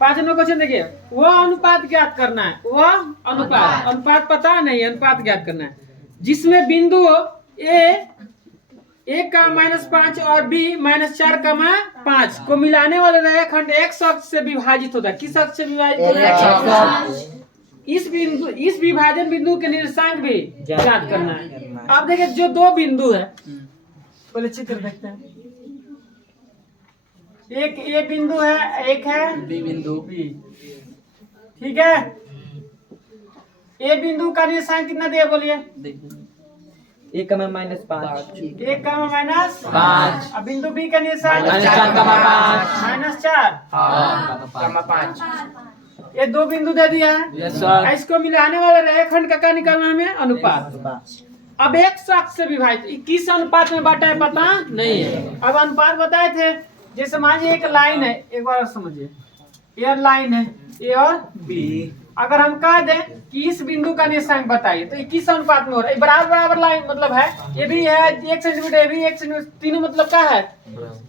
5 number question देखिए, वो अनुपात ज्ञात करना है। वो अनुपात पता नहीं, अनुपात ज्ञात करना है जिसमें बिंदु ए का -5 और बी -4, 5 को मिलाने वाले रेखाखंड x अक्ष से विभाजित होता है। किस अक्ष से विभाजित होता है? इस विभाजन बिंदु के निर्देशांक भी ज्ञात करना है। अब देखिए जो दो बिंदु है, पहले चित्र देखते हैं। एक ए बिंदु है, एक है बी बिंदु। ठीक है, ए बिंदु का निर्देशांक कितना दिया बोलिए? एक का -5, एक का -5। अब बिंदु बी का निर्देशांक -4, ये दो बिंदु दे दिया है। इसको मिलाने वाले रेखाखंड का क्या निकालना है हमें? अनुपात। अब एक अक्ष से विभाजित किस अनुपात में बांटा है पता नहीं है। अब अनुपात बताए थे, जैसे मानिए एक लाइन है, एक बार समझिए, ये लाइन है ए और बी। अगर हम कह दें कि इस बिंदु का निर्देशांक बताइए तो ये किस अनुपात में हो रहा है? बराबर लाइन मतलब है, ये भी है 1 सेंटीमीटर, ये भी 1 सेंटीमीटर, तीनों मतलब क्या है?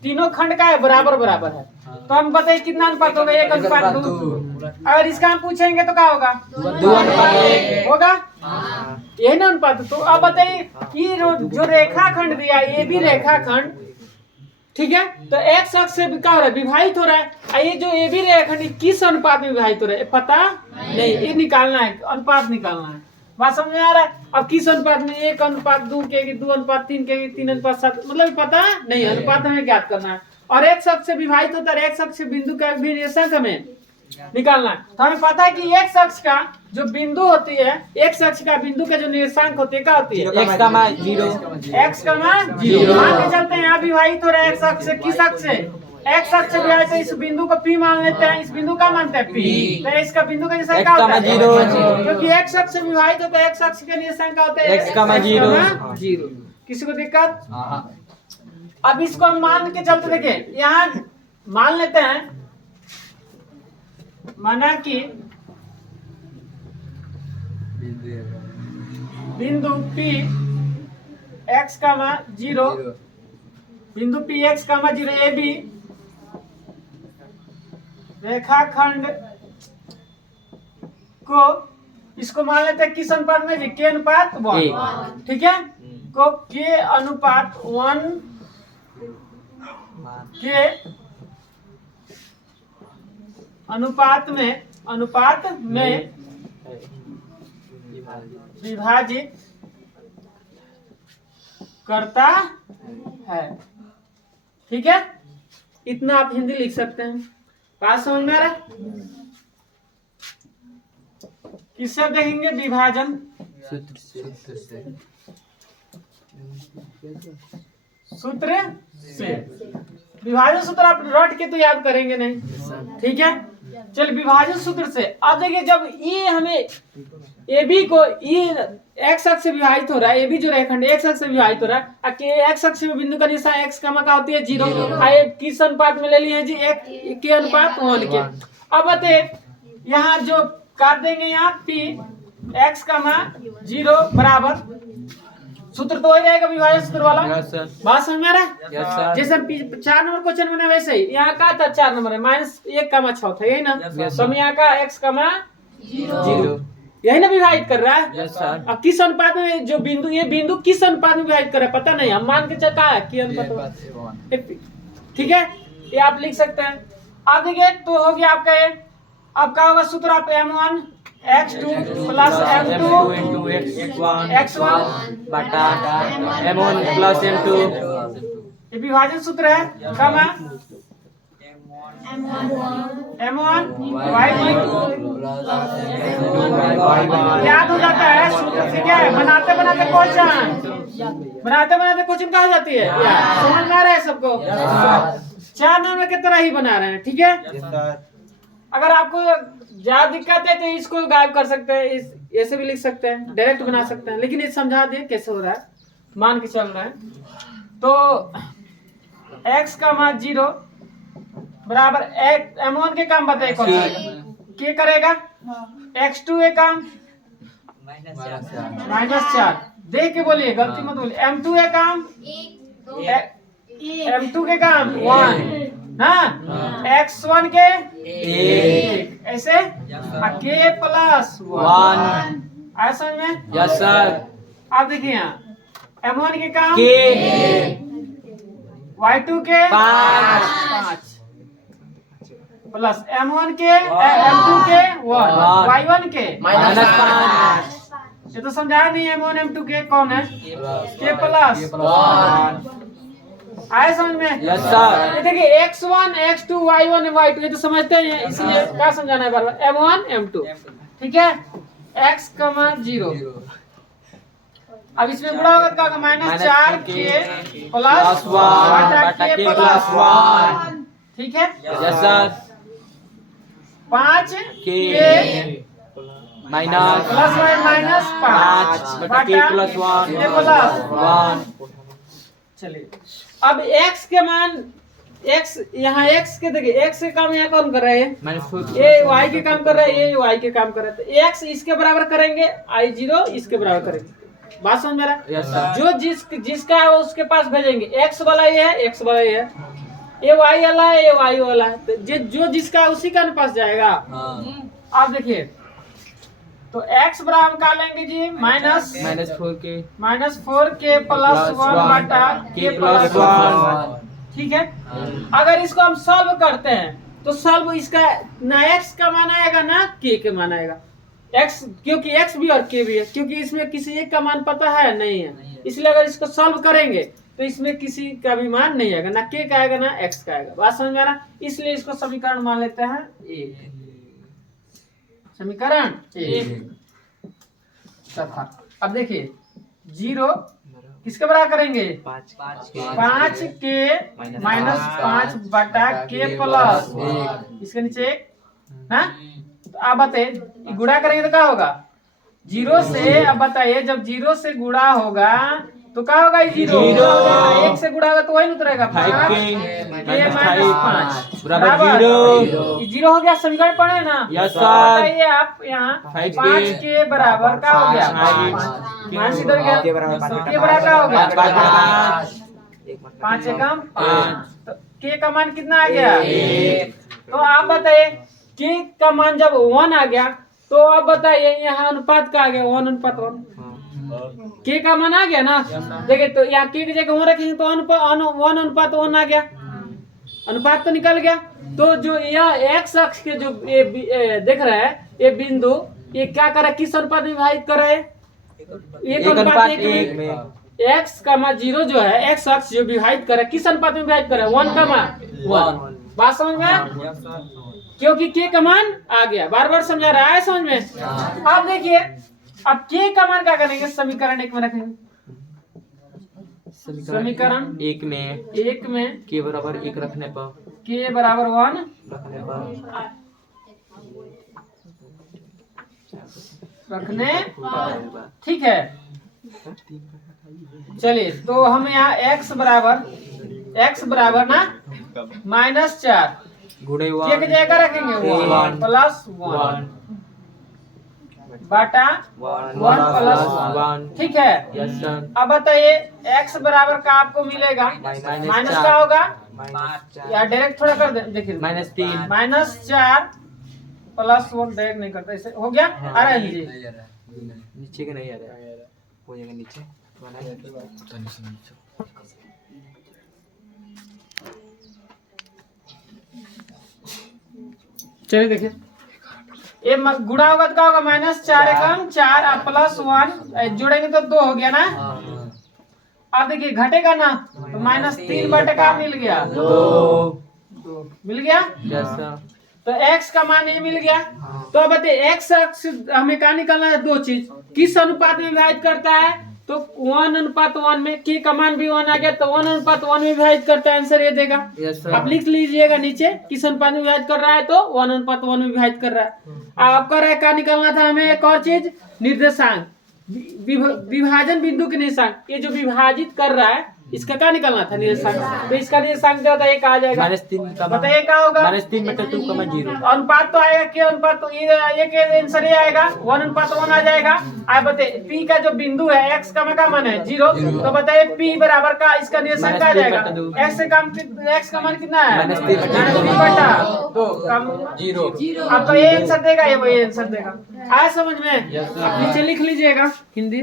तीनों खंड का है, बराबर है। तो हम बताइए कितना अनुपात होगा? 1:2। अगर इसका हम पूछेंगे तो क्या होगा? 2:1 होगा, यही ना अनुपात। तो अब बताइए कि जो रेखाखंड दिया ये भी रेखाखंड, ठीक है, तो x अक्ष से क्या हो रहा है? विभाजित हो रहा है। ये जो ए बी रेखाखंड किस अनुपात में विभाजित हो रहा है पता नहीं, ये निकालना है, अनुपात निकालना है। बात समझ में आ रहा है? अब किस अनुपात में? 1:2 के, 2:3 के, 3:7, मतलब पता नहीं, अनुपात हमें ज्ञात करना है। और x अक्ष से विभाजित होता है, x अक्ष से बिंदु का भी निर्देशांक हमें निकालना है। तो हमें पता है कि x अक्ष का जो बिंदु होती है, x अक्ष का बिंदु का जो निर्देशांक होती है क्या होती है? x, 0। मान के चलते हैं यहाँ विभाजित हो रहा है x अक्ष से। किस अक्ष से? x अक्ष से विभाजित, तो इस बिंदु को P मान लेते हैं। इस बिंदु का मानते हैं P, तो इसका बिंदु का निर्देशांक क्या होता है? 0। क्योंकि x अक्ष से विभाजित होता है, x अक्ष का निर्देशांक क्या होता है? x, 0। किसी को दिक्कत? अब इसको हम मान के चलते, देखिए यहाँ मान लेते हैं, माना कि बिंदु P x, 0, बिंदु P x, 0 ए बी रेखाखंड को, इसको मान लेते हैं किस अनुपात में? के अनुपात 1। ठीक है, को के अनुपात 1 के अनुपात में विभाजित करता है। ठीक है, इतना आप हिंदी लिख सकते हैं। बात समझ में आ रहा है? किससे देखेंगे? विभाजन सूत्र से। विभाजन सूत्र आप रट के तो याद करेंगे नहीं, ठीक है। चल विभाजन सूत्र से। अब देखिए जब ये हमें ए बी को ये एक्स अक्ष से विभाजित हो रहा है, ए बी जो रेखाखंड एक्स अक्ष से विभाजित हो रहा है, एक्स अक्ष में बिंदु का निशान एक्स का क्या होती है? 0। किस अनुपात में ले लिए हैं जी? 1 के अनुपात 1 के। अब बताइए यहाँ जो काट देंगे यहाँ P x, 0 बराबर, सूत्र तो वही रहेगा विभाजन सूत्र वाला। बात समझ में आ रहा है? जैसे 4 नंबर क्वेश्चन बना वैसे ही यहाँ का था 4 नंबर है, -1, 6 था, यही ना? तो यहाँ का x, 0 यही ना विभाजित कर रहा है। अब किस अनुपात में जो बिंदु, ये बिंदु किस अनुपात में विभाजित कर रहा है पता नहीं, हम मान के चलता है कि अनुपात। ठीक है, ये आप लिख सकते हैं। अब देखिए तो हो गया आपका ये। अब क्या होगा सूत्र? आप m1 x2 plus m2 x1 बटा m1 प्लस m2, ये विभाजन सूत्र है। कम है m1 y2 याद हो जाता है सूत्र से। क्या है? बनाते बनाते क्वेश्चन क्या हो जाती है? समझ में आ रहा है सबको? 4 नंबर की तरह ही बना रहे हैं, ठीक है। अगर आपको ज्यादा दिक्कत है तो इसको गायब कर सकते हैं, ऐसे भी लिख सकते हैं, डायरेक्ट बना सकते हैं, लेकिन ये समझा दिए कैसे हो रहा है, मान के चल रहा है। तो x, 0 बराबर m1 के काम बताए कौन क्या करेगा? x2 के काम -4, देख के बोलिए, गलती मत बोलिए। m2 के काम 1, m2 के काम 1 ना x1 के एक ऐसे के प्लस 1 आया समझ में? यस सर अब देखिए यहाँ m1 के काम के y2 के 5 प्लस m1 के m2 के 1 y1 के -5 ये तो समझाया नहीं m1 m2 के कौन है के प्लस 1 आया समझ में? यस सर ये देखिए x1 x2 y1 y2 ये तो समझते हैं इसलिए क्या समझाना है बार बार m1 m2 ठीक है x, 0 अब इसमें गुणा होगा क्या होगा -4 के प्लस 1 बटा के प्लस 1 ठीक है यस सर 5 के प्लस -5 बटा के प्लस 1 के प्लस 1 चलिए अब x के मान x यहाँ x के देखिए x के काम यहाँ कौन कर रहा है ये y के काम कर रहा है ये y के काम कर रहा है तो x इसके बराबर करेंगे I0 इसके बराबर करेंगे बात समझ में आ रहा है जो जिसका है वो उसके पास भेजेंगे x वाला ये है x वाला ये है ये y वाला है ये y वाला है तो जो जिसका है उसी का पास जाएगा आप देखिए तो x बराबर का लेंगे जी -4 के प्लस 1 बटा के प्लस 1 ठीक है अगर इसको हम सॉल्व करते हैं तो सॉल्व इसका ना x का मान आएगा ना k का मान आएगा x क्योंकि x भी और k भी है क्योंकि इसमें किसी एक का मान पता है नहीं है इसलिए अगर इसको सॉल्व करेंगे तो इसमें किसी का भी मान नहीं आएगा ना k का आएगा ना x का आएगा बात समझ में आ रहा इसलिए इसको समीकरण मान लेते हैं a समीकरण अब देखिए 0 किसके बराबर करेंगे 5 के -5 बटा के प्लस 1 इसके नीचे 1 ना तो आप बताइए गुणा करेंगे तो क्या होगा 0 से अब बताइए जब 0 से गुणा होगा तो क्या होगा 0 1 से गुणा होगा तो वही उतरेगा 5 के -5 बराबर 0 हो गया समीकरण पढ़े ना यस सर बताइए आप यहाँ 5 के बराबर क्या हो गया 5 इधर गया के बराबर क्या हो गया 5 एकम 5 तो के का मान कितना आ गया 1 तो आप बताइए के का मान जब 1 आ गया तो आप बताइए यहाँ अनुपात का आ गया 1:1 के का मान आ गया ना देखिए तो यहाँ के की जगह 1 रखेंगे तो 1:1 आ गया अनुपात तो निकल गया तो जो यह x अक्ष के जो ये देख रहे हैं ये बिंदु ये क्या कर रहा है किस अनुपात में विभाजित कर रहे हैं एक अनुपात 1 में x, 0 जो है x अक्ष जो विभाजित कर रहा है किस अनुपात में विभाजित कर रहा है 1, बात समझ में क्योंकि के का मान आ गया बार बार समझा रहा है समझ में अब देखिए अब के का मान क्या करेंगे समीकरण 1 में रखेंगे समीकरण 1 में के बराबर 1 रखने पर के बराबर 1 रखने ठीक है चलिए तो हम यहाँ x बराबर ना -4 गुणे के जगह रखेंगे 1 प्लस 1 बटा 1 प्लस 1 ठीक है यस सर अब बताइए x बराबर का आपको मिलेगा माइनस का होगा या डायरेक्ट थोड़ा कर देखिए -4 प्लस 1 डायरेक्ट नहीं करता इसे हो गया आ रहा है जी नीचे के नहीं आ रहा है हो जाएगा नीचे चलिए देखिए ये गुणा होगा तो क्या होगा -4 एकम 4 और प्लस 1 जोड़ेंगे तो 2 हो गया ना अब देखिए घटेगा ना तो -3 बटे का मिल गया 2 मिल गया यस सर तो x का मान ये मिल गया तो अब बताइए x अक्ष हमें क्या निकालना है 2 चीज किस अनुपात में विभाजित करता है तो 1:1 में के का मान भी 1 आ गया तो 1:1 में विभाजित करता है आंसर ये देगा आप लिख लीजिएगा नीचे किस अनुपात में विभाजित कर रहा है तो 1:1 में विभाजित कर रहा है आपका रहा क्या निकालना था हमें एक और चीज निर्देशांक विभाजन बिंदु के निर्देशांक ये जो विभाजित कर रहा है इसका क्या निकालना था निर्देशांक? तो इसका निर्देशांक जो होता है एक आ जाएगा। -3 बताइए क्या होगा? -3 बटे 2,0। अनुपात तो आएगा क्या? अनुपात तो ये के आंसर ये आएगा 1:1 आ जाएगा। आप बताइए पी का जो बिंदु है x का मान है 0, तो बताइए p बराबर का इसका निर्देशांक आ जाएगा x से कम x का मान कितना है? -3/2 अब तो ये आंसर देगा, ये वही आंसर देगा। आया समझ में? अब नीचे लिख लीजिएगा हिंदी।